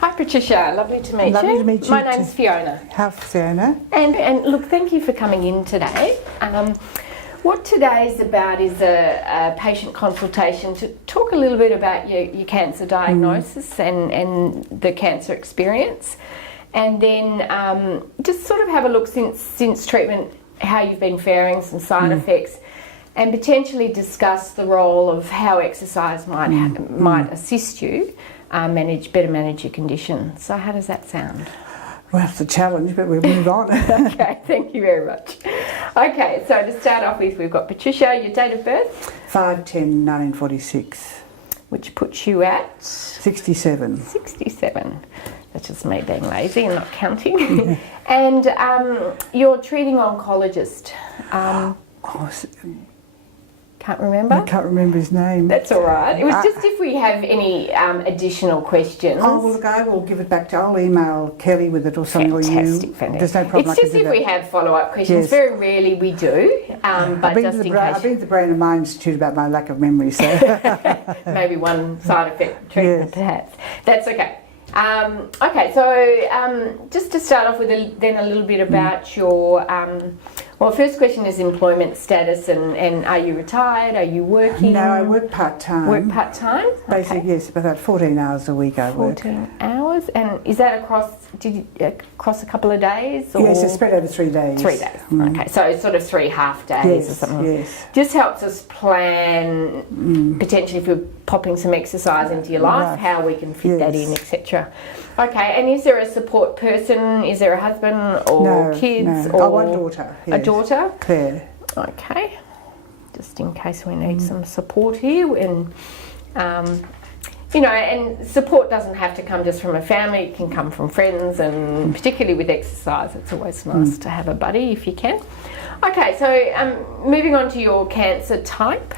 Hi Patricia, lovely to meet you. Lovely to meet you My name's Fiona. Hi Fiona. And look, thank you for coming in today. What today's about is a patient consultation to talk a little bit about your cancer diagnosis and the cancer experience, and then just sort of have a look since treatment, how you've been faring, some side effects, and potentially discuss the role of how exercise might assist you better manage your condition. So how does that sound? Well, it's a challenge, but we'll move on. Okay, thank you very much. Okay, so to start off with, we've got Patricia, your date of birth? 5/10/1946. Which puts you at? 67. 67. That's just me being lazy and not counting. And you're treating oncologist. Can't remember? I can't remember his name. That's all right. It was just if we have any additional questions. Oh, well, look, I will give it back to... I'll email Kelly with it or something. Fantastic, or you. fantastic. There's no problem. It's just if we have follow-up questions. Yes. Very rarely we do, but just in case. I've been to the Brain and Mind Institute about my lack of memory, so... Maybe one side effect treatment, perhaps. That's okay. Okay, so just to start off with then a little bit about your... well, first question is employment status, and are you retired? Are you working? No, I work part-time. Work part-time? Basically, okay. Yes, about 14 hours a week I work. 14 hours? And is that across a couple of days? Or? Yes, it's spread over 3 days. 3 days, okay. So sort of 3 half days or something. Yes. Just helps us plan, potentially if we're popping some exercise into your life, how we can fit that in, etc. Okay, and is there a support person? Is there a husband or kids? No. Or one daughter. Yes. A daughter? Claire. Okay, just in case we need some support here. And, you know, and support doesn't have to come just from a family, it can come from friends, and particularly with exercise, it's always nice to have a buddy if you can. Okay, so moving on to your cancer type.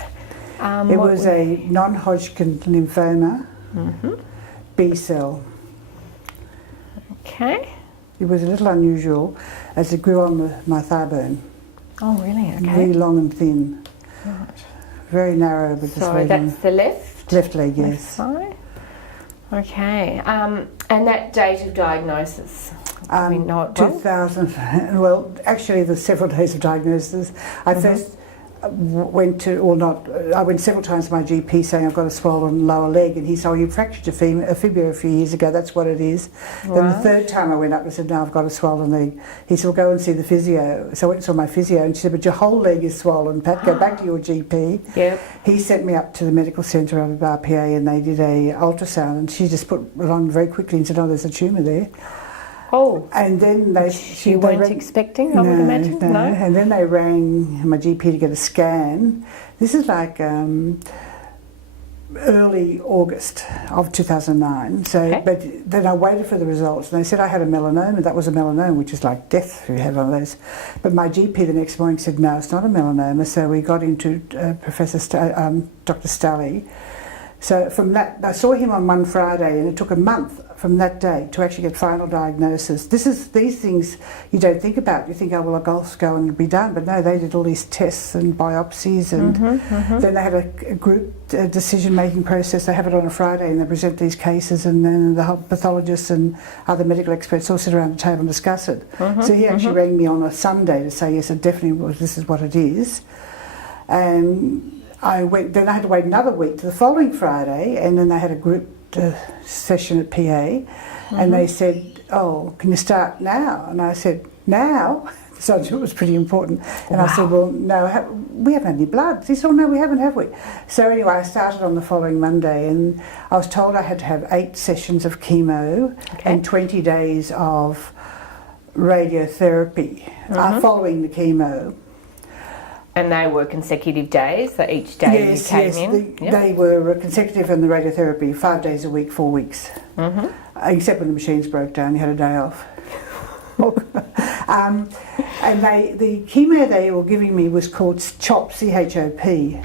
It was a non-Hodgkin lymphoma, B cell. Okay. It was a little unusual as it grew on my thigh bone. Oh, really? Okay. Very long and thin. Right. Very narrow. But so that's the left? Left leg, yes. Left side. Okay. And that date of diagnosis? We know it well? 2000. Well, actually, there's several days of diagnosis. I first went to, or not, I went several times to my GP saying I've got a swollen lower leg, and he said, oh, you fractured your fibula a few years ago, that's what it is. Right. Then the third time I went up and said, no, I've got a swollen leg. He said, well, go and see the physio. So I went and saw my physio, and she said, but your whole leg is swollen, Pat, go back to your GP. Yep. He sent me up to the medical centre of RPA, and they did a ultrasound, and she just put it on very quickly and said, oh, there's a tumour there. Oh, and then you weren't expecting, I would imagine? No. And then they rang my GP to get a scan. This is like early August of 2009. So, but then I waited for the results, and they said I had a melanoma. That was a melanoma, which is like death if you have one of those. But my GP the next morning said, no, it's not a melanoma. So we got into Dr. Stully. So from that, I saw him on one Friday, and it took a month from that day to actually get final diagnosis. These things you don't think about. You think, oh, well, I'll go and be done. But no, they did all these tests and biopsies, and then they had a group decision-making process. They have it on a Friday, and they present these cases, and then the pathologists and other medical experts all sit around the table and discuss it. So he actually rang me on a Sunday to say, yes, it definitely, this is what it is. And I went. Then I had to wait another week to the following Friday, and then they had a group session at PA, and they said, "Oh, can you start now?" And I said, "Now." So it was pretty important. And I said, "Well, no, we haven't had any blood." He said, "Oh, no, we haven't, have we?" So anyway, I started on the following Monday, and I was told I had to have 8 sessions of chemo and 20 days of radiotherapy following the chemo. And they were consecutive days, so each day you came in? They were consecutive in the radiotherapy, 5 days a week, 4 weeks. Except when the machines broke down, you had a day off. And the chemo they were giving me was called CHOP, C-H-O-P.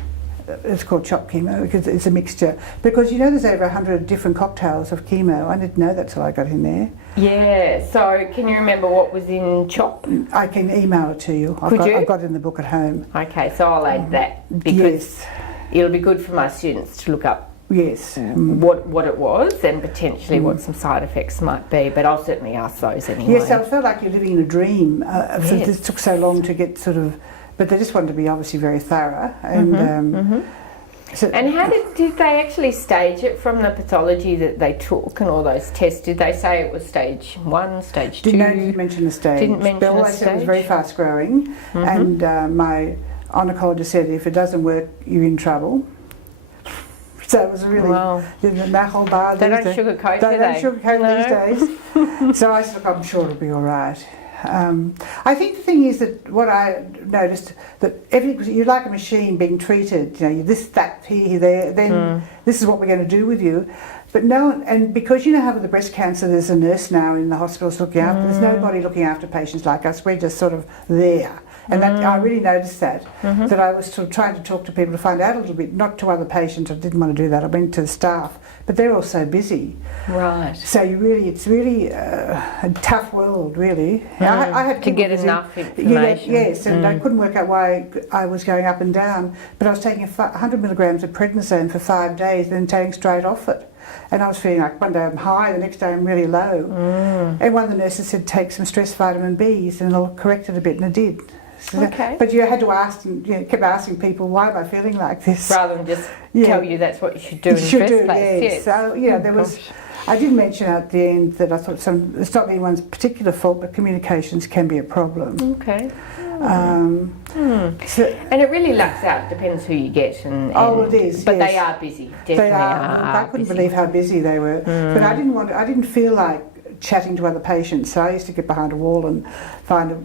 It's called CHOP chemo because it's a mixture. Because you know there's over 100 different cocktails of chemo. I didn't know that till I got in there. Yeah, so can you remember what was in CHOP? I can email it to you. I've got it in the book at home. Okay, so I'll add that because it'll be good for my students to look up Yes. what it was and potentially what some side effects might be, but I'll certainly ask those anyway. Yes, I felt like you're living in a dream. It took so long to get sort of, but they just wanted to be obviously very thorough. And so, and how did they actually stage it from the pathology that they took and all those tests? Did they say it was stage 1, stage 2? Didn't mention the stage. Didn't mention But all the they said it was stage? very fast growing, and my oncologist said if it doesn't work, you're in trouble. So it was really that whole bar. They don't sugarcoat, do they? They don't sugarcoat these days. So I said, look, I'm sure it'll be all right. I think the thing is that what I noticed that you're like a machine being treated. You know, this, that, here, there. Then this is what we're going to do with you. But no, and because you know how with the breast cancer, there's a nurse now in the hospitals looking after. There's nobody looking after patients like us. We're just sort of there. And that, I really noticed that I was sort of trying to talk to people to find out a little bit, not to other patients. I didn't want to do that. I went to the staff, but they're all so busy. Right. So it's really a tough world, really. I had to get enough information. Yes, and I couldn't work out why I was going up and down, but I was taking 100 milligrams of prednisone for 5 days, then taking straight off it. And I was feeling like one day I'm high, the next day I'm really low. And one of the nurses said, take some stress vitamin Bs and it'll correct it a bit, and it did. So but you had to ask, and kept asking people, why am I feeling like this? Rather than just tell you that's what you should do in the first place. Yes. So, there was, I did mention at the end that I thought it's not anyone's particular fault, but communications can be a problem. Okay. So, and it really lucks out, depends who you get. It is. But yes. they are busy, definitely they are. I couldn't believe how busy they were. But I didn't feel like chatting to other patients, so I used to get behind a wall and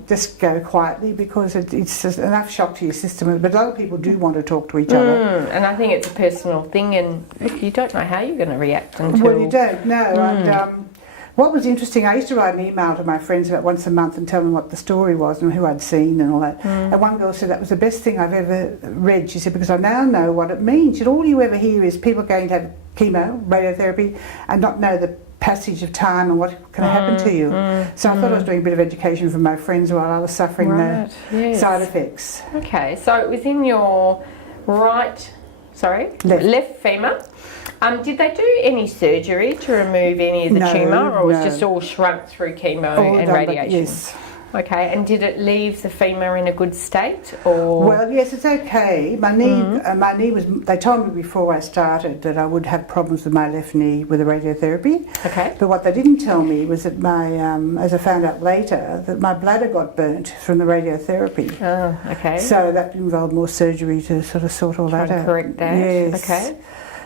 just go quietly, because it's just enough shock to your system. But a lot of people do want to talk to each other. And I think it's a personal thing, and you don't know how you're going to react until... Well, you don't know. And what was interesting, I used to write an email to my friends about once a month and tell them what the story was and who I'd seen and all that. And one girl said that was the best thing I've ever read. She said, because I now know what it means. She said, all you ever hear is people going to have chemo, radiotherapy, and not know the passage of time and what can happen to you. So I thought I was doing a bit of education for my friends while I was suffering the side effects. Okay, so it was in your left femur. Did they do any surgery to remove any of the tumour, or was it just all shrunk through chemo and radiation? Yes. Okay, and did it leave the femur in a good state, or? Well, yes, it's okay. My knee was. They told me before I started that I would have problems with my left knee with the radiotherapy. Okay. But what they didn't tell me was that my, as I found out later, that my bladder got burnt from the radiotherapy. Oh, okay. So that involved more surgery to sort of sort all that out. Correct that. Yes. Okay.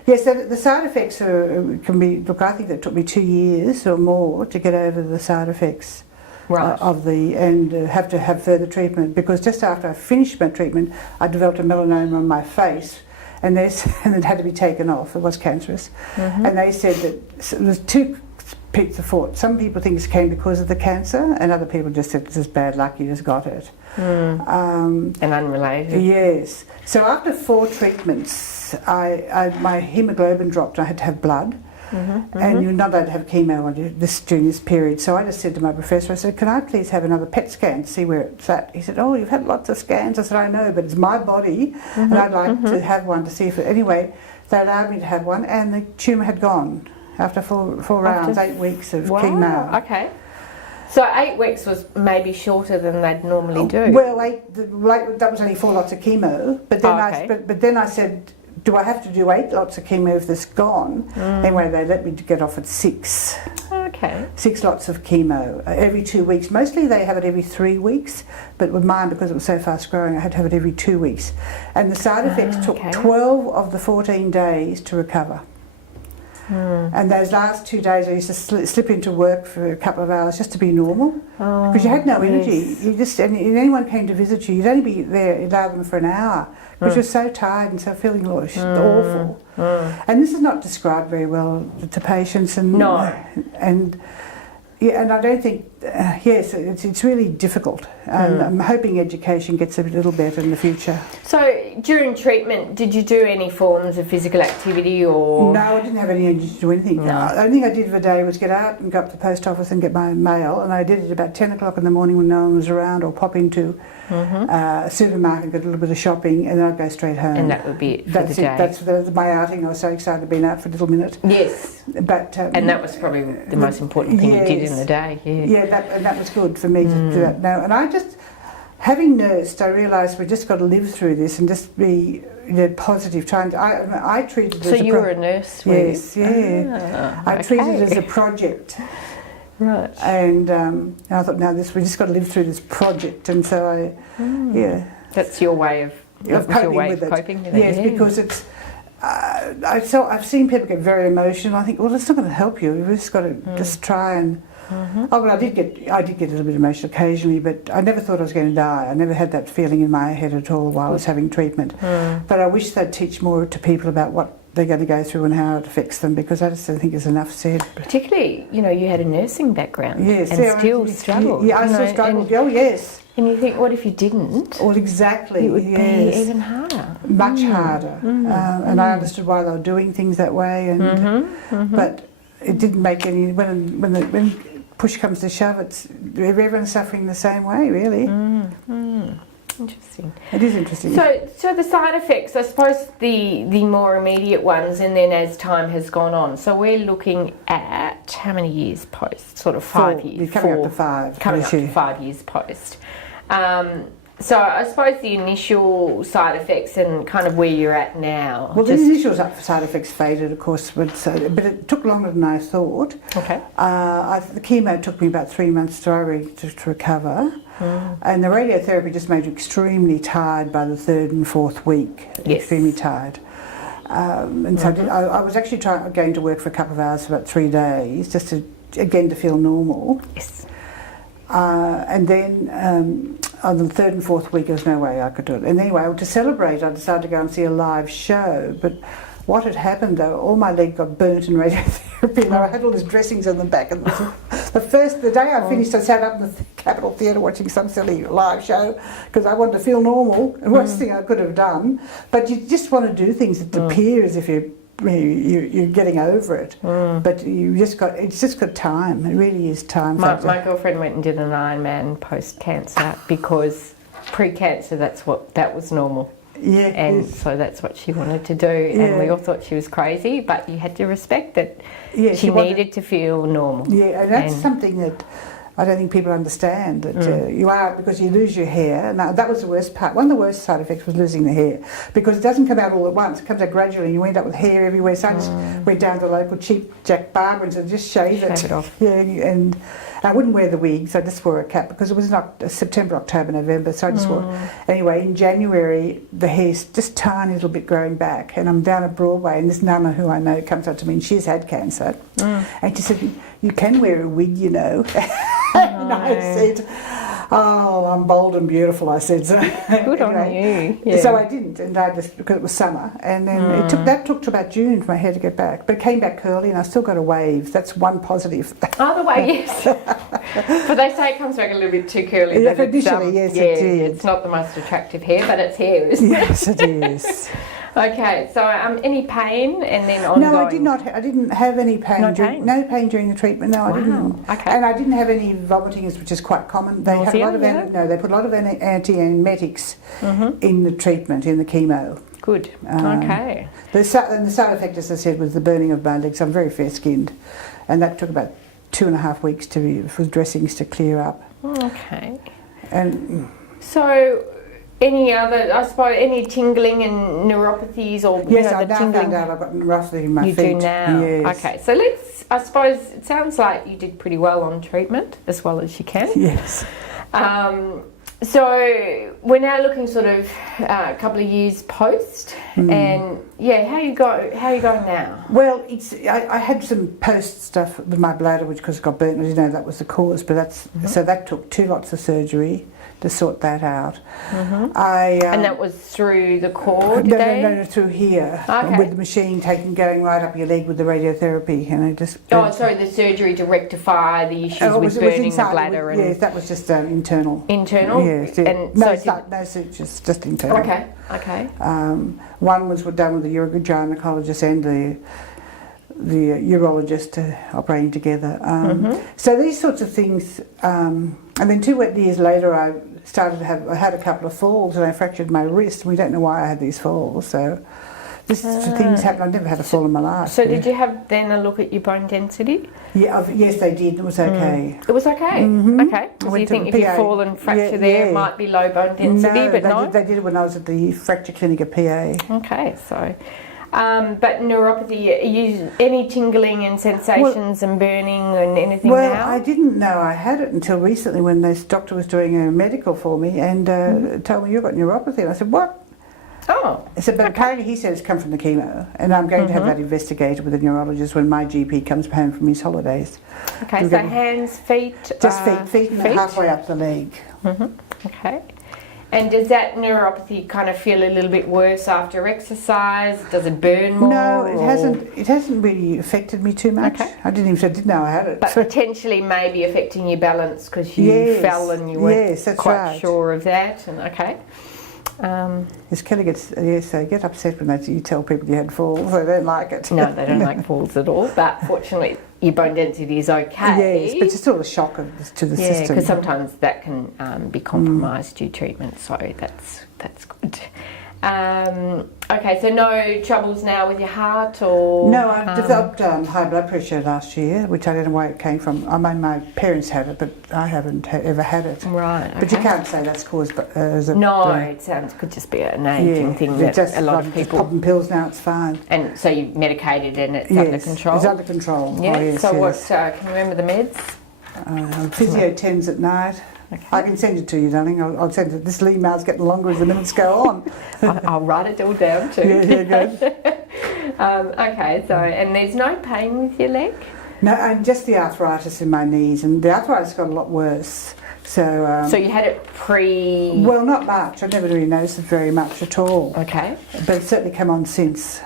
Yes, the side effects can be. Look, I think that took me 2 years or more to get over the side effects. Right. Have to have further treatment, because just after I finished my treatment, I developed a melanoma on my face, and it had to be taken off. It was cancerous, and they said that there's two pits of thought. Some people think it came because of the cancer, and other people just said this is bad luck, you just got it. And unrelated. Yes. So after 4 treatments, my hemoglobin dropped. I had to have blood. And you're not allowed to have chemo during this period. So I just said to my professor, I said, can I please have another PET scan to see where it's at? He said, oh, you've had lots of scans. I said, I know, but it's my body, and I'd like to have one to see if anyway, they allowed me to have one, and the tumour had gone after four rounds, 8 weeks of chemo. Okay. So 8 weeks was maybe shorter than they'd normally do. Well, that was only 4 lots of chemo, but then but then I said, do I have to do 8 lots of chemo if this gone? Anyway, they let me get off at 6. Okay. 6 lots of chemo every 2 weeks. Mostly they have it every 3 weeks, but with mine, because it was so fast growing, I had to have it every 2 weeks. And the side effects took 12 of the 14 days to recover. And those last 2 days I used to slip into work for a couple of hours just to be normal, because you had no energy. You just, and anyone came to visit you, you'd only be there, you'd allow them for an hour, because you're so tired and so feeling awful. And this is not described very well to patients, and I don't think yes, it's really difficult. I'm hoping education gets a little better in the future. So during treatment, did you do any forms of physical activity or? No, I didn't have any energy to do anything. No. The only thing I did for a day was get out and go up to the post office and get my mail, and I did it about 10 o'clock in the morning when no one was around, or pop into a supermarket, get a little bit of shopping, and then I'd go straight home. And that would be it for That's the day? That's my outing. I was so excited being out for a little minute. Yes. But and that was probably the most important thing you did in the day. Yeah, that was good for me to do that now. And I just, having nursed, I realised we just got to live through this and just be positive. I treated it as So you were a nurse? Yes, yeah. I treated it as a project. Right. And I thought, no, we just got to live through this project. And so That's your way of coping with it. Yes, because it's. I've seen people get very emotional. I think, well, it's not going to help you. You've just got to just try and. Oh, well, I did get a little bit emotional occasionally, but I never thought I was going to die. I never had that feeling in my head at all while I was having treatment. But I wish they'd teach more to people about what they're going to go through and how it affects them, because I just don't think there's enough said. Particularly, you had a nursing background. Yes, and still struggled. Yeah, I still struggled. Oh, yes. And you think, what if you didn't? Well, exactly. It would be even harder. Much harder. And I understood why they were doing things that way. And but it didn't make any. When push comes to shove, everyone's suffering the same way, really. Interesting. It is interesting. So the side effects, I suppose the more immediate ones, and then as time has gone on. So we're looking at how many years post? Sort of 5 years. Coming up to 5. Coming up to 5 years post. So I suppose the initial side effects and kind of where you're at now. Well, the initial side effects faded, of course, but it took longer than I thought. Okay. The chemo took me about 3 months to recover. And the radiotherapy just made you extremely tired by the 3rd and 4th week. Yes. Extremely tired. And so I was actually going to work for a couple of hours for about 3 days, just to feel normal. Yes. And then on the 3rd and 4th week, there was no way I could do it. And anyway, to celebrate, I decided to go and see a live show. But what had happened, though, all my leg got burnt in radiotherapy, and I had all these dressings on the back. And the day I finished, I sat up in the Capitol Theatre watching some silly live show because I wanted to feel normal. The worst thing I could have done. But you just want to do things that appear as if you're getting over it, but it's just got time. It really is time. My girlfriend went and did an Ironman post cancer because pre-cancer that was normal. Yeah, and so that's what she wanted to do, and we all thought she was crazy, but you had to respect that she needed to feel normal. Yeah, and that's something that I don't think people understand, that you are, because you lose your hair. Now, that was the worst part. One of the worst side effects was losing the hair, because it doesn't come out all at once. It comes out gradually, and you end up with hair everywhere. So I just went down to the local cheap Jack Barber and said, just shave it off. Yeah, and I wouldn't wear the wigs. I just wore a cap because it was not September, October, November. So I just wore. Anyway, in January, the hair's just tiny little bit growing back, and I'm down at Broadway, and this nana who I know comes up to me, and she's had cancer, and she said, "You can wear a wig, you know." And I said, "Oh, I'm bold and beautiful," I said. So, good on you. Yeah. So I didn't, and I just, because it was summer, and then it took to about June for my hair to get back, but it came back curly, and I still got a wave. That's one positive. Oh, the wave, yes. But they say it comes back a little bit too curly. Yeah, initially, yes, it did. It's not the most attractive hair, but it's hair, isn't it? Yes, it is. Okay, so any pain and then ongoing? No, I did not. I didn't have any pain. No pain during the treatment. No, I didn't. Okay. And I didn't have any vomiting, which is quite common. They had a lot of they put a lot of antiemetics in the treatment, in the chemo. Good. Okay. The side effect, as I said, was the burning of my legs. I'm very fair-skinned, and that took about 2.5 weeks for dressings to clear up. Okay. And so, any other, I suppose, any tingling and neuropathies or yes, I now found out I've got neuropathy in my feet. You do now. Yes. Okay, so I suppose it sounds like you did pretty well on treatment, as well as you can. Yes. So we're now looking sort of a couple of years post, and how you going now? Well, I had some post stuff with my bladder, which because it got burnt. I didn't know that was the cause, but so that took 2 lots of surgery. to sort that out. And that was through the core, did they? No, through here. Okay. With the machine going right up your leg with the radiotherapy, and it just... Oh, sorry, the surgery to rectify the issues with burning the bladder. Yes, that was just internal. Internal? Yes. And no sutures, just internal. Okay. One was done with the urogynecologist and the urologist operating together. So these sorts of things, and then 2 years later I had a couple of falls and I fractured my wrist. We don't know why I had these falls, so things happen. I've never had a fall in my life. So did you have then a look at your bone density? Yeah, yes they did, it was okay. It was okay? Okay. So you think if you fall and fracture there, it might be low bone density, but no? They did it when I was at the fracture clinic at PA. Okay, so... but neuropathy, any tingling and sensations and burning and anything now? Well, I didn't know I had it until recently when this doctor was doing a medical for me and told me, you've got neuropathy. And I said, what? Oh. I said, but apparently he said it's come from the chemo, and I'm going to have that investigated with a neurologist when my GP comes home from his holidays. Okay, so hands, feet? Just feet and halfway up the leg. Okay. And does that neuropathy kind of feel a little bit worse after exercise? Does it burn more? No, it hasn't. It hasn't really affected me too much. Okay. I didn't know I had it. But potentially maybe affecting your balance because you fell and you weren't quite sure of that. And okay. Yes, Kelly gets. Yes, they get upset when you tell people you had falls. They don't like it. No, they don't like falls at all. But fortunately, your bone density is okay. Yes, but it's still a shock to the system. Yeah, because sometimes that can be compromised due treatment. So that's good. Okay, so no troubles now with your heart or... No, I developed high blood pressure last year, which I don't know where it came from. I mean, my parents had it, but I haven't ever had it. Right, okay. But you can't say that's caused by... it could just be an ageing thing that a lot of people... Just popping pills now, it's fine. And so you're medicated and it's under control? It's under control. Yeah, yes, so what, can you remember the meds? Physio 10s at night. Okay. I can send it to you, darling. I'll send it. This email's getting longer as the minutes go on. I'll write it all down too. Yeah, good. Okay, so, and there's no pain with your leg? No, and just the arthritis in my knees, and the arthritis got a lot worse. So you had it pre... Well, not much. I never really noticed it very much at all. Okay. But it's certainly come on since.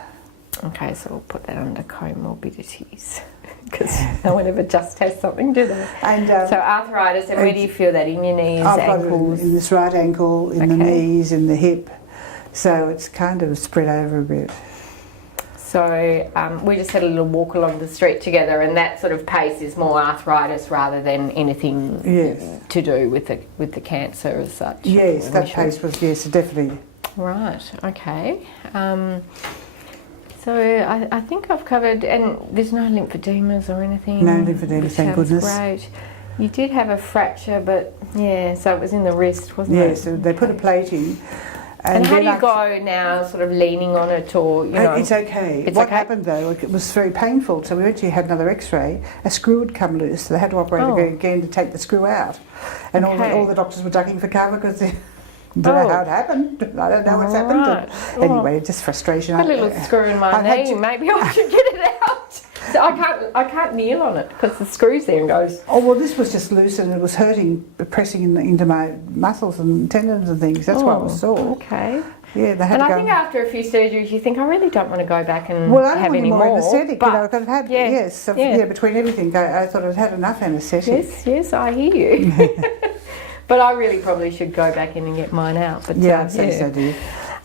Okay, so we'll put that under comorbidities. Because no one ever just has something, do they? And so arthritis, and where do you feel that? In your knees, ankles? In this right ankle, in the knees, in the hip. So it's kind of spread over a bit. So we just had a little walk along the street together, and that sort of pace is more arthritis rather than anything to do with the cancer as such. Yes, that pace was, definitely. Right, okay. So I think I've covered, and there's no lymphodemas or anything. No lymphodemas, thank goodness. Great. You did have a fracture, but so it was in the wrist, wasn't it? Yes, so they put a plate in. And how do you go now, sort of leaning on it, or It's okay. What happened though? It was very painful. So we actually had another X-ray. A screw had come loose. They had to operate again to take the screw out, and all the doctors were ducking for cover because they. Don't know how it happened. I don't know what's happened. Right. Anyway, just frustration. A little screw in my knee. Maybe I should get it out. So I can't kneel on it because the screw's there and goes. Oh well, this was just loose and it was hurting, pressing into my muscles and tendons and things. That's why it was sore. Okay. Yeah, they had and to go. I think after a few surgeries, you think I really don't want to go back and I have any more anaesthetic. But I've had between everything, I thought I'd had enough anaesthetic. Yes, I hear you. But I really probably should go back in and get mine out. But I'd say so, dear.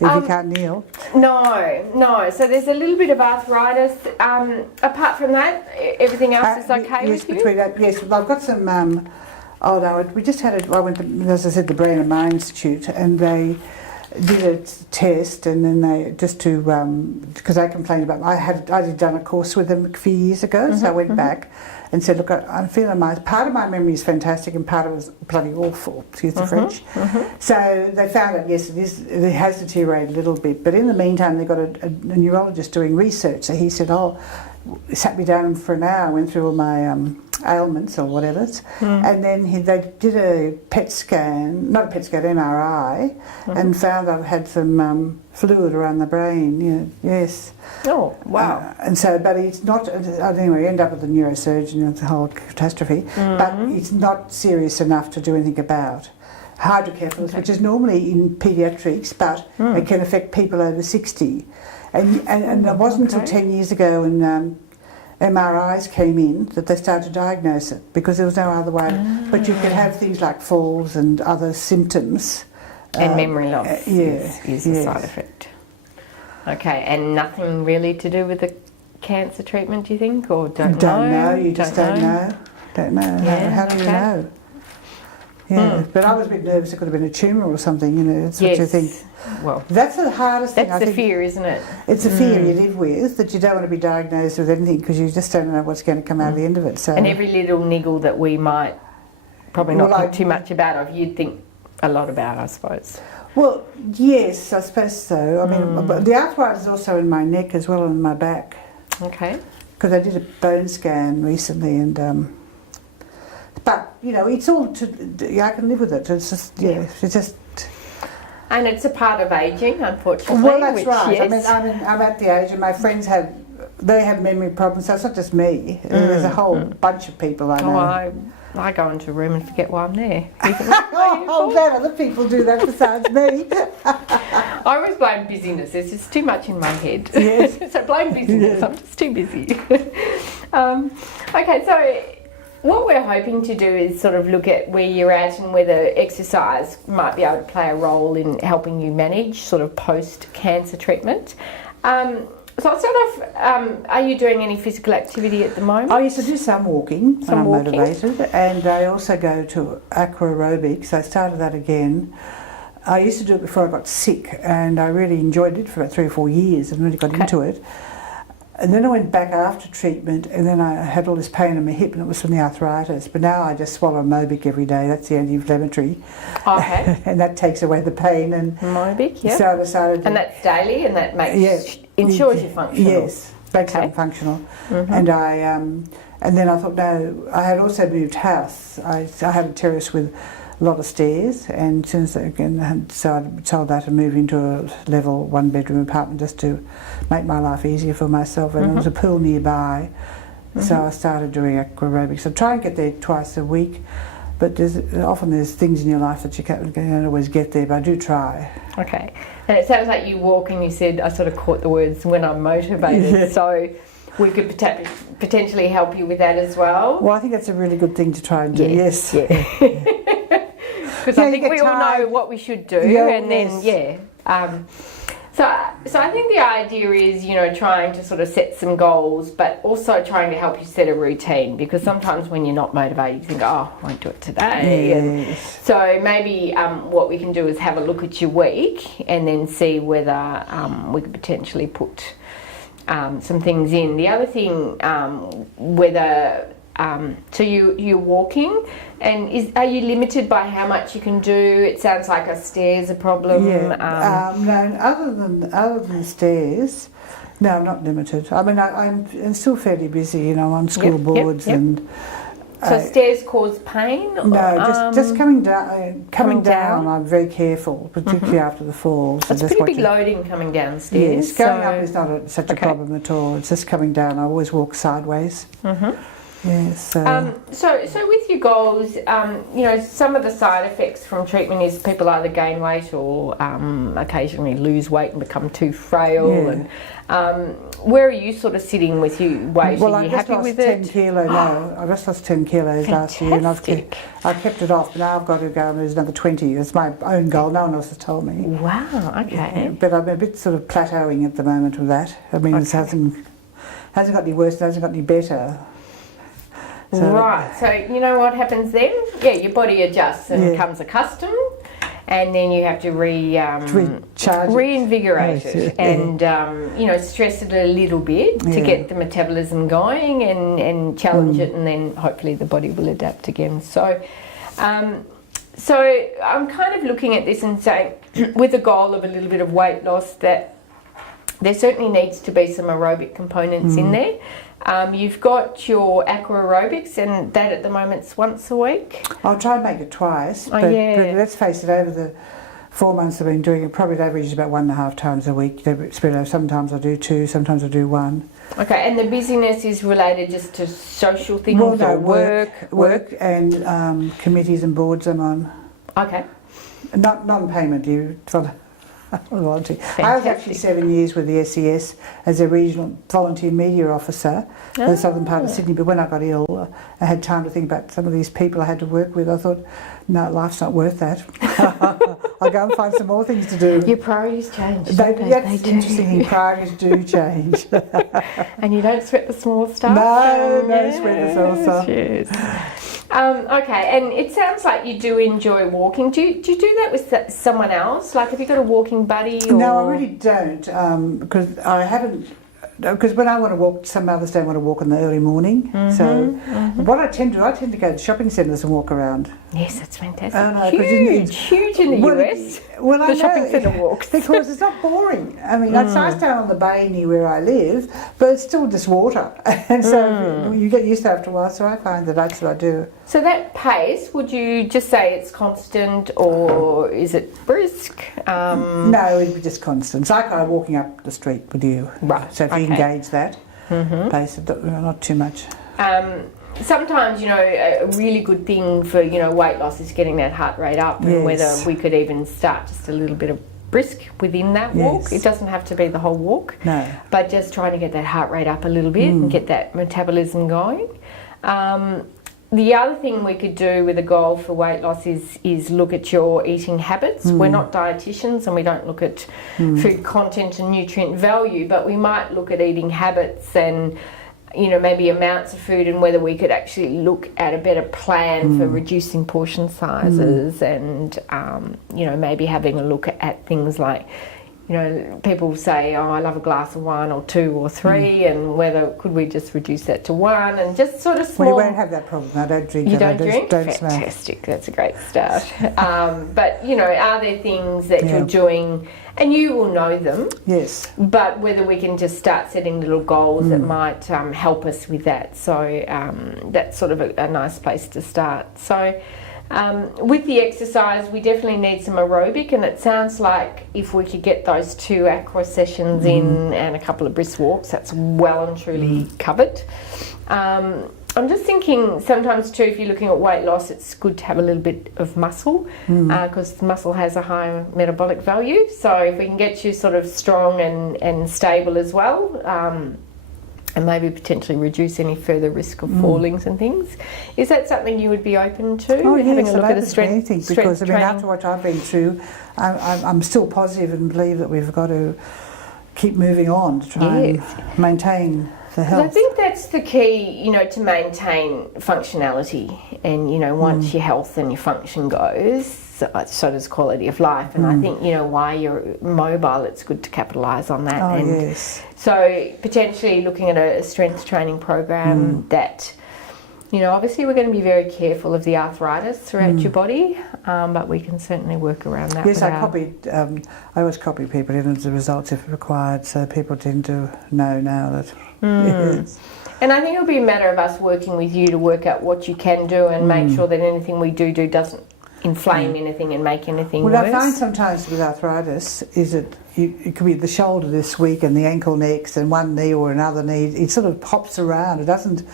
If you can't kneel. No. So there's a little bit of arthritis. Apart from that, everything else is okay with you? Between that, yes. I've got some... we just had I went to, as I said, the Brain and Mind Institute, and they did a test, and then they because I complained about I'd done a course with them a few years ago, so I went back and said, look, I'm feeling part of my memory is fantastic and part of it is bloody awful, excuse the French. So they found out, yes, it has deteriorated a little bit, but in the meantime they got a neurologist doing research, so he said, he sat me down for an hour, went through all my ailments or whatever, and then they did a PET scan, not a PET scan, MRI, and found I had some fluid around the brain. Yes. Oh wow! And so, but it's not. Anyway, end up with a neurosurgeon. It's a whole catastrophe. But it's not serious enough to do anything about. hydrocephalus, which is normally in paediatrics, but it can affect people over 60. And it wasn't until 10 years ago when MRIs came in that they started to diagnose it, because there was no other way. But you can have things like falls and other symptoms. And memory loss is a side effect. Okay, and nothing really to do with the cancer treatment, do you think, or don't know? You just don't know. Don't know. Yeah, how do you know? Yeah, but I was a bit nervous it could have been a tumour or something, you know, that's what you think. Well, that's the hardest thing, I think. That's the fear, isn't it? It's a fear you live with, that you don't want to be diagnosed with anything because you just don't know what's going to come out of the end of it. So. And every little niggle that we might probably not think too much about, you'd think a lot about, I suppose. Well, yes, I suppose so. I mean, but the arthritis is also in my neck as well and my back. Okay. Because I did a bone scan recently and... but, you know, it's all... I can live with it. It's just, it's just... And it's a part of ageing, unfortunately. Well, that's right. Yes. I mean, I'm at the age and my friends have memory problems, so it's not just me. There's a whole bunch of people I know. I go into a room and forget why I'm there. I'm glad other people do that besides me. I always blame busyness. There's just too much in my head. Yes. So blame busyness. I'm just too busy. Okay, so what we're hoping to do is sort of look at where you're at and whether exercise might be able to play a role in helping you manage sort of post-cancer treatment. So I'll start off, are you doing any physical activity at the moment? I used to do some walking when I'm motivated, and I also go to aqua aerobics. I started that again. I used to do it before I got sick, and I really enjoyed it for about 3 or 4 years and really got into it. And then I went back after treatment, and then I had all this pain in my hip, and it was from the arthritis. But now I just swallow Mobic every day. That's the anti-inflammatory. Okay. And that takes away the pain. And Mobic, yeah. So I decided. And that's daily, and that makes ensures you're functional. Yes, makes I'm functional. And and then I thought, no, I had also moved house. I had a terrace with a lot of stairs, and since again, so I decided that to move into a level 1-bedroom apartment just to make my life easier for myself. And there was a pool nearby, so I started doing aqua aerobics. I try and get there twice a week, but often there's things in your life that you can't always get there, but I do try. Okay, and it sounds like you walk, and you said, I sort of caught the words, when I'm motivated, so we could potentially help you with that as well. Well, I think that's a really good thing to try and do, yes. Because I think we all know what we should do, and then, So I think the idea is, you know, trying to sort of set some goals, but also trying to help you set a routine, because sometimes when you're not motivated, you think, oh, I won't do it today. And so maybe what we can do is have a look at your week and then see whether we could potentially put some things in. The other thing, whether... so you're walking, and are you limited by how much you can do? It sounds like a stairs a problem. Yeah. No, other than stairs, no, I'm not limited. I mean, I'm still fairly busy. You know, on school boards and. So stairs cause pain? No, just coming down. Coming down, I'm very careful, particularly after the fall. So it's pretty big loading coming downstairs. Yes, going up is not such a problem at all. It's just coming down. I always walk sideways. Yes. So with your goals, you know, some of the side effects from treatment is people either gain weight or occasionally lose weight and become too frail. And where are you sort of sitting with your weight? Well, are you happy with it? I just lost 10 kilos. No, I just lost 10 kilos last year, and I've kept it off. But now I've got to go and lose another 20. It's my own goal. No one else has told me. Wow. Okay. But I'm a bit sort of plateauing at the moment with that. I mean, it hasn't got any worse. It hasn't got any better. Right, so you know what happens then? Yeah, your body adjusts and becomes accustomed, and then you have to reinvigorate it and you know, stress it a little bit to get the metabolism going and challenge it, and then hopefully the body will adapt again. So so I'm kind of looking at this and saying, with the goal of a little bit of weight loss, that there certainly needs to be some aerobic components in there. You've got your aqua aerobics, and that at the moment's once a week. I'll try and make it twice, but let's face it, over the 4 months I've been doing it, probably average about 1.5 times a week. Sometimes I do 2, sometimes I do 1. Okay, and the busyness is related just to social things or work and committees and boards I'm on. Okay. non-payment due volunteer. I was actually 7 years with the SES as a regional volunteer media officer for the southern part of Sydney, but when I got ill, I had time to think about some of these people I had to work with. I thought, no, life's not worth that. I'll go and find some more things to do. Your priorities change. That's the interesting thing, priorities do change. And you don't sweat the small stuff? No sweat the small stuff. Yes. Okay, and it sounds like you do enjoy walking. Do you do that with someone else? Like, have you got a walking buddy? Or? No, I really don't, because I haven't. Because when I want to walk, some others don't want to walk in the early morning. What I tend to go to shopping centres and walk around. Yes, that's fantastic. Oh, no, huge in the US. Well, I know, shopping centre walks. Because it's not boring. I mean, I stay on the bay near where I live, but it's still just water. And so you get used to it after a while, so I find that's what I do. So that pace, would you just say it's constant or is it brisk? No, it'd be just constant. It's like I'm walking up the street with you. Right. So if you engage that pace, not too much. Sometimes, a really good thing for, weight loss is getting that heart rate up, and whether we could even start just a little bit of brisk within that walk. Yes. It doesn't have to be the whole walk. No. But just trying to get that heart rate up a little bit and get that metabolism going. The other thing we could do with a goal for weight loss is look at your eating habits. We're not dietitians and we don't look at food content and nutrient value, but we might look at eating habits and maybe amounts of food, and whether we could actually look at a better plan for reducing portion sizes and maybe having a look at things like, people say, oh, I love a glass of wine or 2 or 3, and whether could we just reduce that to 1 and just sort of small. Well, you won't have that problem. I don't drink. You don't drink? Don't Fantastic. That's a great start. But, are there things that you're doing, and you will know them. Yes. But whether we can just start setting little goals that might help us with that. So that's sort of a nice place to start. So with the exercise, we definitely need some aerobic, and it sounds like if we could get those 2 aqua sessions in and a couple of brisk walks, that's well and truly covered. I'm just thinking sometimes too, if you're looking at weight loss, it's good to have a little bit of muscle because muscle has a high metabolic value. So if we can get you sort of strong and stable as well, and maybe potentially reduce any further risk of fallings and things. Is that something you would be open to? Oh, having yes, a look at a strength because training? after what I've been through, I'm still positive and believe that we've got to keep moving on to try and maintain the health. I think that's the key, to maintain functionality, and once your health and your function goes, so does quality of life. And I think while you're mobile, it's good to capitalise on that. Oh, and yes. So potentially looking at a strength training program that, obviously we're going to be very careful of the arthritis throughout your body, but we can certainly work around that. Yes, I always copy people in the results if required, so people tend to know now that. Yes. And I think it'll be a matter of us working with you to work out what you can do and make sure that anything we do doesn't inflame anything and make anything worse. Well, I find sometimes with arthritis is that it could be the shoulder this week and the ankle next and one knee or another knee. It sort of hops around. It doesn't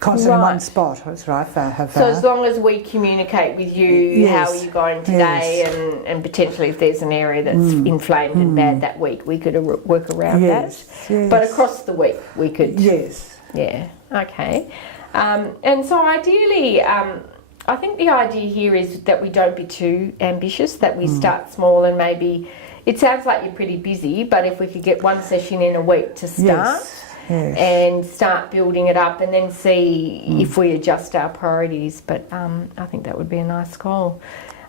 concentrate in one spot. That's what I have found. So as long as we communicate with you how are you going today and potentially if there's an area that's inflamed and bad that week, we could work around that. Yes. But across the week we could. Yes. Yeah. Okay. And so ideally, I think the idea here is that we don't be too ambitious, that we start small and maybe, it sounds like you're pretty busy, but if we could get 1 session in a week to start and start building it up and then see if we adjust our priorities. But I think that would be a nice goal.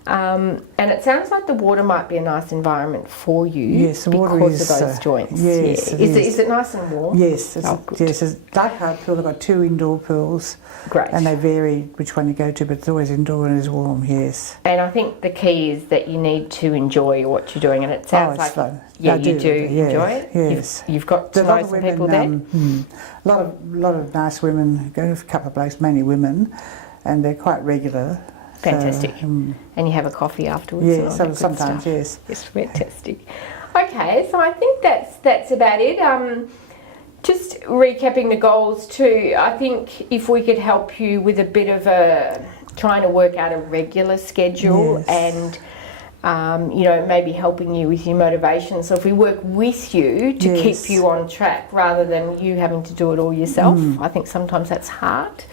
And it sounds like the water might be a nice environment for you. Yes, the water because is, of those joints. Yes, yeah. Is it nice and warm? Yes, good. Yes. It's like our pool. I've got 2 indoor pools. Great. And they vary which one you go to, but it's always indoor and it's warm. Yes. And I think the key is that you need to enjoy what you're doing, and it sounds like fun. Yeah, I you do enjoy it. Yes, you've got to know some people there. A lot of nice women. Go to a couple of places, mainly women, and they're quite regular. Fantastic. And you have a coffee afterwards? Yes, sometimes, yes. It's fantastic. Okay, so I think that's about it. Just recapping the goals too, I think if we could help you with a bit of trying to work out a regular schedule and you know, maybe helping you with your motivation. So if we work with you to Yes. keep you on track rather than you having to do it all yourself, I think sometimes that's hard.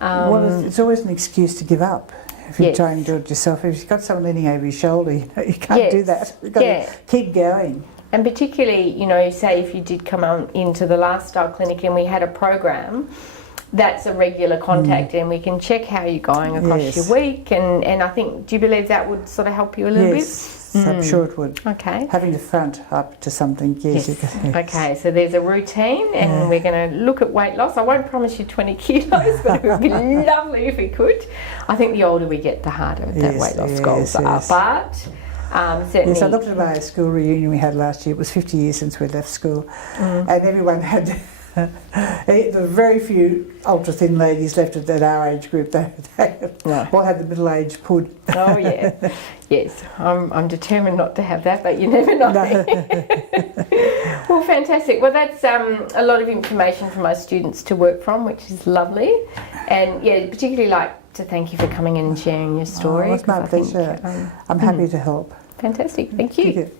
Well, it's always an excuse to give up. If you Yes. try and do it yourself, if you've got someone leaning over your shoulder, you can't do Yes. that. You've got to keep going. And particularly, you know, say if you did come on into the lifestyle clinic and we had a program, that's a regular contact and we can check how you're going across Yes. your week. And I think, do you believe that would sort of help you a little Yes, I'm sure it would. bit? Okay. Having the front up to something, yes. You can, yes. Okay, so there's a routine and we're going to look at weight loss. I won't promise you 20 kilos, but it would be lovely if we could. I think the older we get, the harder that Yes, weight loss yes, goals are. yes. But certainly... Yes, I looked at my school reunion we had last year. It was 50 years since we left school, and everyone had the very few ultra thin ladies left at our age group. They all had the middle age pud. Oh yeah, yes. I'm determined not to have that, but you never know. Well, fantastic. Well, that's a lot of information for my students to work from, which is lovely. And yeah, particularly like to thank you for coming in and sharing your story. Oh, it's my 'cause I think, pleasure. I'm happy to help. Fantastic. Thank you. Thank you.